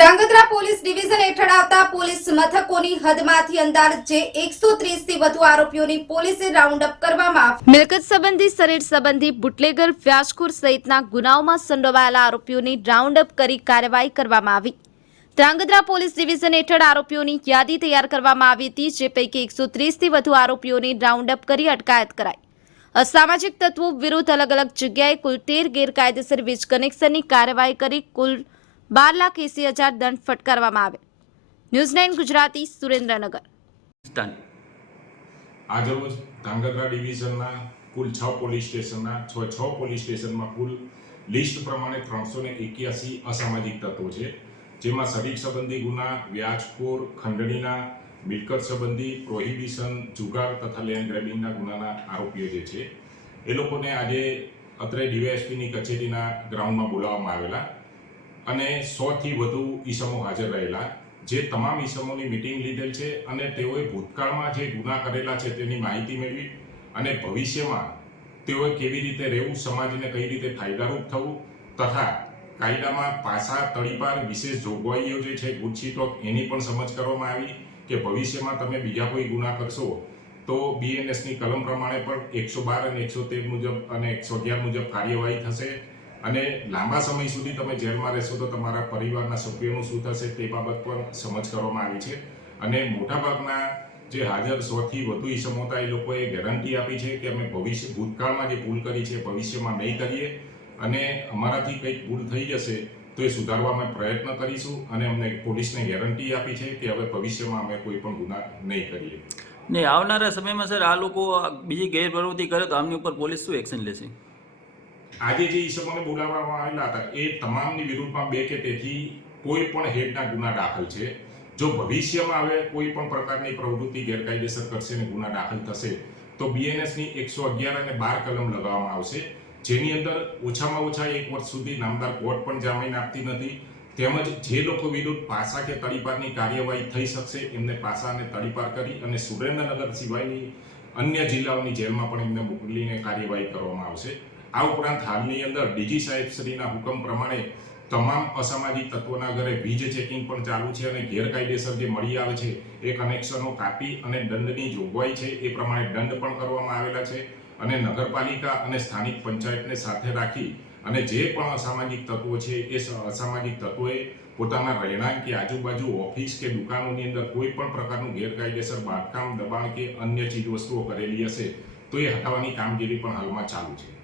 Dhrangadhra police division હેઠળ આવતા police મથકોની હદમાંથી અંદાજે એકસો થી વધુ આરોપીઓની પોલીસે રાઉન્ડ કરવામાં મિલકત સંબંધી શરીર સંબંધી, બુટલેગર, વ્યાજખોર સહિતના ગુનાઓમાં સંડોવાયેલા આરોપીઓની રાઉન્ડ કરી કાર્યવાહી કરવામાં આવી. ધ્રાંગધ્રા પોલીસ ડિવિઝન હેઠળ આરોપીઓની યાદી તૈયાર કરવામાં આવી હતી, જે પૈકી એકસો થી વધુ આરોપીઓની રાઉન્ડ કરી અટકાયત કરાઈ. અસામાજિક તત્વો વિરુદ્ધ અલગ અલગ જગ્યાએ કુલ તેર ગેરકાયદેસર વીજ કનેક્શનની કાર્યવાહી કરી કુલ બાર લાખ એસી હજાર દંડ ફટકારવામાં આવે. News nine Gujarati Surendranagar. આજરોજ ધાંગધ્રા ડિવિઝનના કુલ છ પોલીસ સ્ટેશનના છ છ પોલીસ સ્ટેશનમાં કુલ લિસ્ટ પ્રમાણે ત્રણસો ને એક્યાસી અસામાજિક તત્વો છે જેમાં શરીર સંબંધી ગુના વ્યાજખોર ખંડણીના મિલકત સંબંધી પ્રોહિબિશન જુગાર તથા લેન્ડ ગ્રેબિંગના ગુનાના આરોપીઓ જે છે એ લોકોને આજે અત્રે ડીવાયએસપીની કચેરીના ગ્રાઉન્ડમાં બોલાવવામાં આવેલા. અને સોથી વધુ ઈસમો હાજર રહેલા. જે તમામ ઈસમોની મિટિંગ લીધેલ છે અને તેઓએ ભૂતકાળમાં જે ગુના કરેલા છે તેની માહિતી મેળવી અને ભવિષ્યમાં તેઓએ કેવી રીતે રહેવું, સમાજને કઈ રીતે ફાયદારૂપ થવું તથા કાયદામાં પાસા તળીપાર વિશેષ જોગવાઈઓ જે છે ગુજસીટોક એની પણ સમજ કરવામાં આવી કે ભવિષ્યમાં તમે બીજા કોઈ ગુના કરશો તો બીએનએસની કલમ પ્રમાણે પણ એકસો બાર અને એકસો તેર મુજબ અને એકસો અગિયાર મુજબ કાર્યવાહી થશે. અને લાંબા સમય સુધી તમે જેલમાં રહેશો તો તમારા પરિવારના સભ્યોનું શું થશે તે બાબત પણ સમજ કરવામાં આવી છે. અને મોટાભાગના જે હાજર સોથી વધુ ઈસમો હતા એ લોકોએ ગેરંટી આપી છે કે અમે ભવિષ્ય, ભૂતકાળમાં જે ભૂલ કરી છે ભવિષ્યમાં નહીં કરીએ. અને અમારાથી કંઈક ભૂલ થઈ જશે તો એ સુધારવા અમે પ્રયત્ન કરીશું અને અમને પોલીસને ગેરંટી આપી છે કે હવે ભવિષ્યમાં અમે કોઈ પણ ગુના નહીં કરીએ. ને આવનારા સમયમાં સર આ લોકો બીજી ગેરપ્રવૃત્તિ કરે તો આમની ઉપર પોલીસ શું એક્શન લેશે? આજે જે ઈસમોને બોલાવવામાં આવેલા હતા, એ તમામની વિરુદ્ધમાં બે કે તેથી કોઈ પણ હેડના ગુના દાખલ છે. જો ભવિષ્યમાં હવે કોઈ પણ પ્રકારની પ્રવૃત્તિ ગેરકાયદેસર કરશે અને ગુના દાખલ થશે, તો બીએનએસની એકસો અગિયાર અને બાર કલમ લગાવવામાં આવશે. જેની અંદર ઓછામાં ઓછા એક વર્ષ સુધી નામદાર કોર્ટ પણ જામીન આપતી નથી. તેમજ જે લોકો વિરુદ્ધ પાસા કે તડીપારની કાર્યવાહી થઈ શકશે, એમને પાસા અને તડીપાર કરી અને સુરેન્દ્રનગર સિવાયની અન્ય જિલ્લાઓની જેલમાં પણ એમને મોકલીને કાર્યવાહી કરવામાં આવશે. આ ઉપરાંત હાલની અંદર ડીજી સાહેબશ્રીના હુકમ પ્રમાણે તમામ અસામાજિક તત્વોના ઘરે વીજ ચેકિંગ પણ ચાલુ છે અને ગેરકાયદેસર જે મળી આવે છે એ કનેક્શનો કાપી અને દંડની જોગવાઈ છે એ પ્રમાણે દંડ પણ કરવામાં આવેલા છે અને નગરપાલિકા અને સ્થાનિક પંચાયતને સાથે રાખી અને જે પણ અસામાજિક તત્વો છે એ અસામાજિક તત્વોએ પોતાના રહેણાંક કે આજુબાજુ ઓફિસ કે દુકાનોની અંદર કોઈ પણ પ્રકારનું ગેરકાયદેસર બાંધકામ, દબાણ કે અન્ય ચીજ વસ્તુઓ કરેલી હશે તો એ હટાવવાની કામગીરી પણ હાલમાં ચાલુ છે.